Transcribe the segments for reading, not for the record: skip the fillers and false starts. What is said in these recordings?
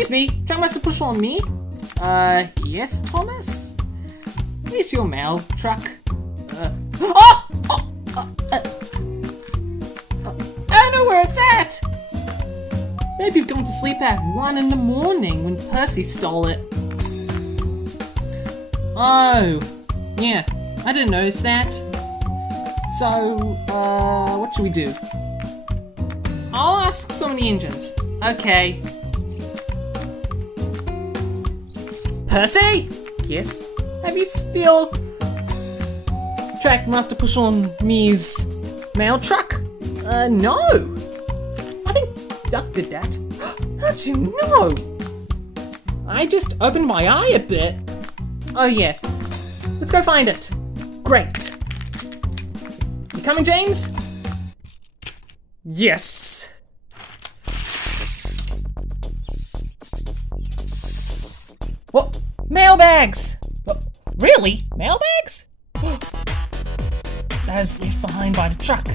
excuse me, trackmaster push on me? Yes, Thomas? Where's your mail truck? I know where it's at! Maybe you've gone to sleep at 1 in the morning when Percy stole it. Oh, yeah, I didn't notice that. So, what should we do? I'll ask some of the engines. Okay. Percy? Yes? Have you still trackmaster push on me's mail truck? No. I think Duck did that. How'd you know? I just opened my eye a bit. Oh yeah. Let's go find it. Great. You coming, James? Yes. What? Mailbags! What? Really? Mailbags? That is left behind by the truck.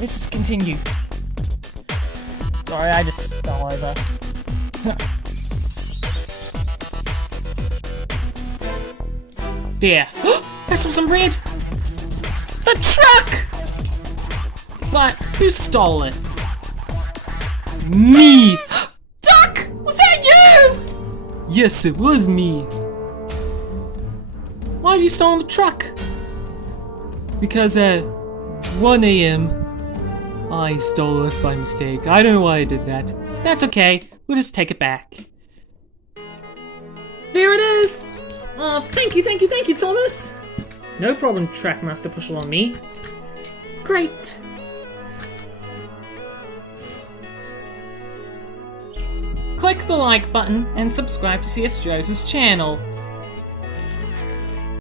Let's just continue. Sorry, I just fell over. There. I saw some red! The truck! But who stole it? Me! Duck! Was that you? Yes, it was me. Why have you stolen the truck? Because at 1 AM, I stole it by mistake. I don't know why I did that. That's okay. We'll just take it back. There it is! Thank you, Thomas! No problem, Trackmaster Push on me. Great! Click the like button and subscribe to CF Joe's channel.